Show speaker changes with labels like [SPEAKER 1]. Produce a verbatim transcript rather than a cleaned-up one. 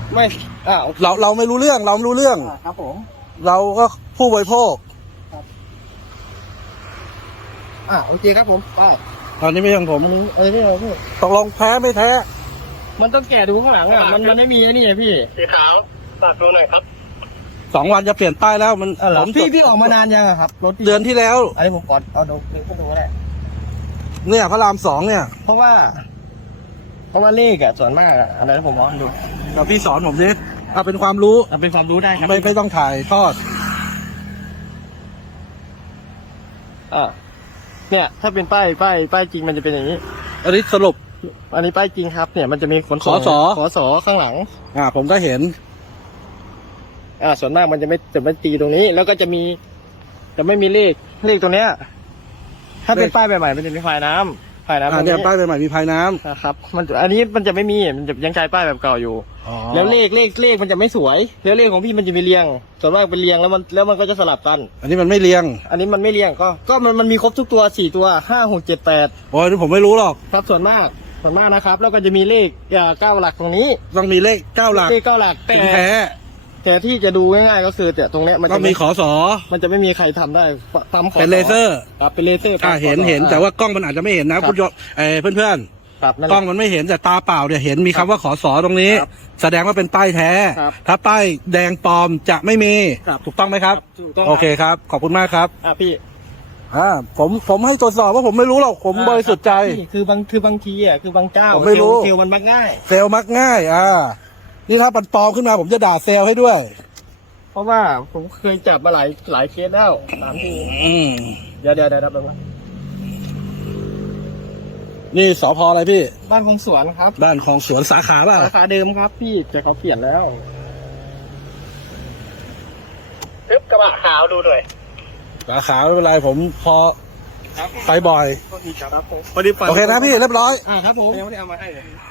[SPEAKER 1] ไม่อ่า
[SPEAKER 2] เราเราไม่รู้เรื่องเราไม่รู้เรื่อง
[SPEAKER 1] ครับผม
[SPEAKER 2] เราก็ผู้บริโภค
[SPEAKER 1] อ่าโอเคครับผมไป
[SPEAKER 2] ตอนนี้ไม่ยังผม
[SPEAKER 1] เออไม่เอาพี่
[SPEAKER 2] ตกลงแพ้ไม่แท้
[SPEAKER 1] มันต้องแกะดูข้างหลังอ่ะมันมันไม่มีนี่ไงพี่
[SPEAKER 3] สีขาวฝากดูหน่อยครับ
[SPEAKER 2] สองวันจะเปลี่ยนป้ายแล้วมัน
[SPEAKER 1] ผมพี่พี่ออกมานานยังครับรถ
[SPEAKER 2] เดือนที่แล้ว
[SPEAKER 1] อันนี้ผมกดเอาดูดูขึ้นดูก็ได้
[SPEAKER 2] เนี่ยพระรามสองเนี่ย
[SPEAKER 1] เพราะว่าเพราะว่าเลขอะส่วนมากอะไรที่ผมมองดู
[SPEAKER 2] กับพี่สอนผมดิเอาเป็นความรู้
[SPEAKER 1] เอาเป็นความรู้ได้ครับ
[SPEAKER 2] ไม่ไม่ต้องถ่ายทอด
[SPEAKER 1] อ่าเนี่ยถ้าเป็นป้ายป้ายป้ายจริงมันจะเป็นอย่างนี้
[SPEAKER 2] อันนี้สรุป
[SPEAKER 1] อันนี้ป้ายจริงครับเนี่ยมันจะมีขน
[SPEAKER 2] ขอสอ
[SPEAKER 1] ขอสอข้างหลัง
[SPEAKER 2] อ่าผมก็เห็น
[SPEAKER 1] อ่าส่วนมากมันจะไม่จะไม่ตีตรงนี้แล้วก็จะมีจะไม่มีเลขเลขตรงเนี้ยถ้าเป็นป้ายใหม่ๆมันจะมีไฟน้ำไฟน้ำ
[SPEAKER 2] อ่าเนี่ยป้ายใหม่ๆมีภายน้ำ
[SPEAKER 1] นะครับมันอันนี้มันจะไม่มีมันจะยังใช้ป้ายแบบเก่าอยู่แล้วเลขเลขเลขมันจะไม่สวยแล้วเลขของพี่มันจะมีเรียงส่วนมากเป็นเรียงแล้วมันแล้วมันก็จะสลับกัน
[SPEAKER 2] อันนี้มันไม่เรียง
[SPEAKER 1] อันนี้มันไม่เรียงก็ก็มันมันมีครบทุกตัวสี่ตัวห้าหกเจ็ดแปด
[SPEAKER 2] โอ้ยผมไม่รู้หรอก
[SPEAKER 1] ครับส่วนมากส่วนมากนะครับแล้วก็จะมีเลขเก้าหลักตรงนี้
[SPEAKER 2] ต้องมีเลขเก้าหลัก
[SPEAKER 1] เลขเก้าหลัก
[SPEAKER 2] เป็นแท้
[SPEAKER 1] แต่ที่จะดูง่ายๆก็คือแต่ตรงเนี้ยมัน
[SPEAKER 2] จะมีขอสอ
[SPEAKER 1] มันจะไม่มีใครทำได้ทำขอ
[SPEAKER 2] เป็นเลเซอร์
[SPEAKER 1] ครับเป็นเลเซอร์
[SPEAKER 2] อ่าเห็นเห็นแต่ว่ากล้องมันอาจจะไม่เห็นนะคุณผู้ชมเพื่อนเพื่อนกล้องมันไม่เห็นแต่ตาเปล่าเนี่ยเห็นมีคำว่าขอสอตรงนี้แสดงว่าเป็นป้ายแท้ถ้าป้ายแดงปลอมจะไม่มีถูกต้องไหมครับโอเคครับขอบคุณมากครับ
[SPEAKER 1] อ่าพี่
[SPEAKER 2] อ่าผมผมให้ตรวจสอบว่าผมไม่รู้หรอกผมบริสุทธิ์ใจ
[SPEAKER 1] คือบางคือบางทีอ่ะคือบางเจ้า
[SPEAKER 2] ผมไม่รู้
[SPEAKER 1] เซลล์มันมักง่าย
[SPEAKER 2] เซลล์มักง่ายอ่านี่ถ้าปันปลอมขึ้นมาผมจะด่าเซลล์ให้ด้วย
[SPEAKER 1] เพราะว่าผมเคยจับมาหลายหลายเคสแล้วสามที
[SPEAKER 2] อืม
[SPEAKER 1] เดี๋ยวเดี๋ยวเดี๋ยวแป๊บนึง
[SPEAKER 2] นี่สพอะไรพี่
[SPEAKER 1] บ้านของสวนครับ
[SPEAKER 2] บ้านของสวนสาขาป่ะ
[SPEAKER 1] สาขาเดิมครับพี่แต่เขาเปลี่ยนแล้ว
[SPEAKER 3] ทึบกระบะขาวดูหน่อย
[SPEAKER 2] สาขาไม่เป็นไรผมพอไปบ่อย
[SPEAKER 1] พอดีครับ
[SPEAKER 2] โอเคนะพี่เรียบร้อย
[SPEAKER 1] อ่าครับผมยังไม่ได้เอามาให้เลย